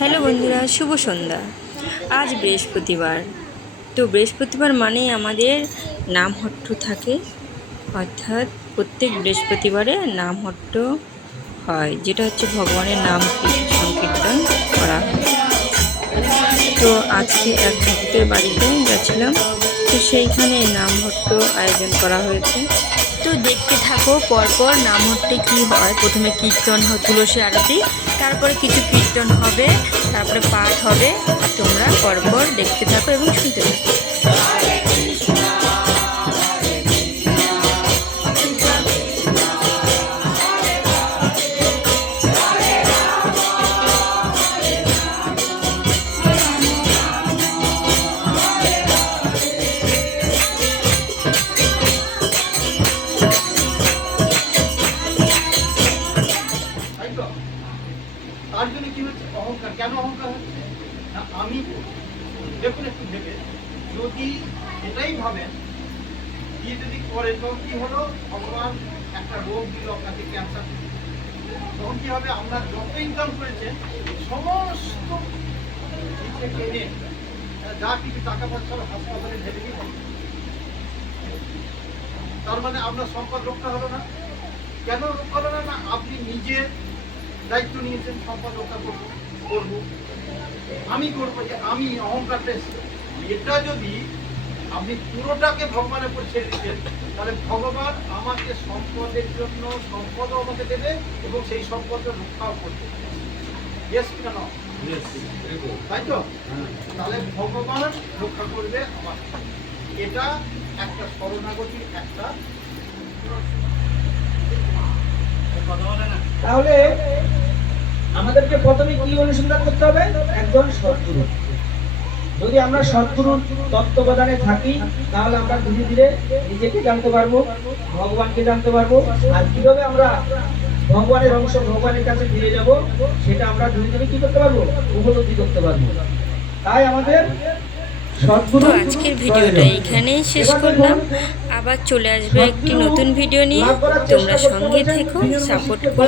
Hello বন্ধুরা, শুভ সন্ধ্যা। আজ বৃহস্পতিবার। তো বৃহস্পতিবার মানে আমাদের নামহট্ট থাকে, অর্থাৎ প্রত্যেক বৃহস্পতিবারে নামহট্ট হয়, যেটা হচ্ছে ভগবানের নাম সংকীর্তন করা হয়। তো আজকে এক ভক্তের বাড়িতে গেছিলাম, তো সেইখানে নামহট্ট আয়োজন করা হয়েছে। তো দেখতে থাকো পরপর নামহট্টে কী হয়। প্রথমে কীর্তন হয়, তুলসী আরতি, তারপরে কিছু কীর্তন হবে, তারপরে পাঠ হবে। তোমরা পরপর দেখতে থাকো এবং শুনতে থাকো। তার জন্য কি হচ্ছে? অহংকার। কেন অহংকার হচ্ছে? আমি দেখুন একটু ভেবে, যদি এটাই ভাবেন দিয়ে যদি করেন, তখন কি হলো? ভগবান একটা রোগ দিল আপনাকে, ক্যান্সার। তখন কি হবে? আমরা যত ইনকাম করেছেন সমস্ত টেনে যা কিছু টাকা পয়সা হাসপাতালে ঢেলে দিয়ে, তার মানে আপনার সম্পদ রক্ষা হলো না। কেন রক্ষা হলো না? আপনি নিজের দায়িত্ব নিয়েছেন, সম্পদ রক্ষা করবো, আমি করবো, যে আমি অহংকারটা এসেছে। এটা যদি আপনি পুরোটাকে ভগবানের উপর ছেড়ে দিতেন, তাহলে ভগবান আমাকে সম্পদের জন্য সম্পদও আমাকে দেবে এবং সেই সম্পদের রক্ষাও করবে। তাই তো? তাহলে ভগবান রক্ষা করবে আমার। এটা একটা শরণাগতির একটা। তাহলে আমাদেরকে প্রথমে কি অনুসন্ধান করতে হবে? একজন সদ্গুরু। যদি আমরা সদ্গুরুর তত্ত্বাবধানে থাকি, তাহলে আমরা ধীরে ধীরে নিজেকে জানতে পারবো, ভগবানকে জানতে পারবো। আর কিভাবে আমরা ভগবানের অংশ, ভগবানের কাছে ফিরে যাব, সেটা আমরা ধীরে ধীরে কি করতে পারবো? উপলব্ধি করতে পারবো। তাই আমাদের তো আজকের ভিডিওটা এইখানেই শেষ করলাম। আবার চলে আসবে একটি নতুন ভিডিও নিয়ে। তোমরা সঙ্গে থেকো, সাপোর্ট করো।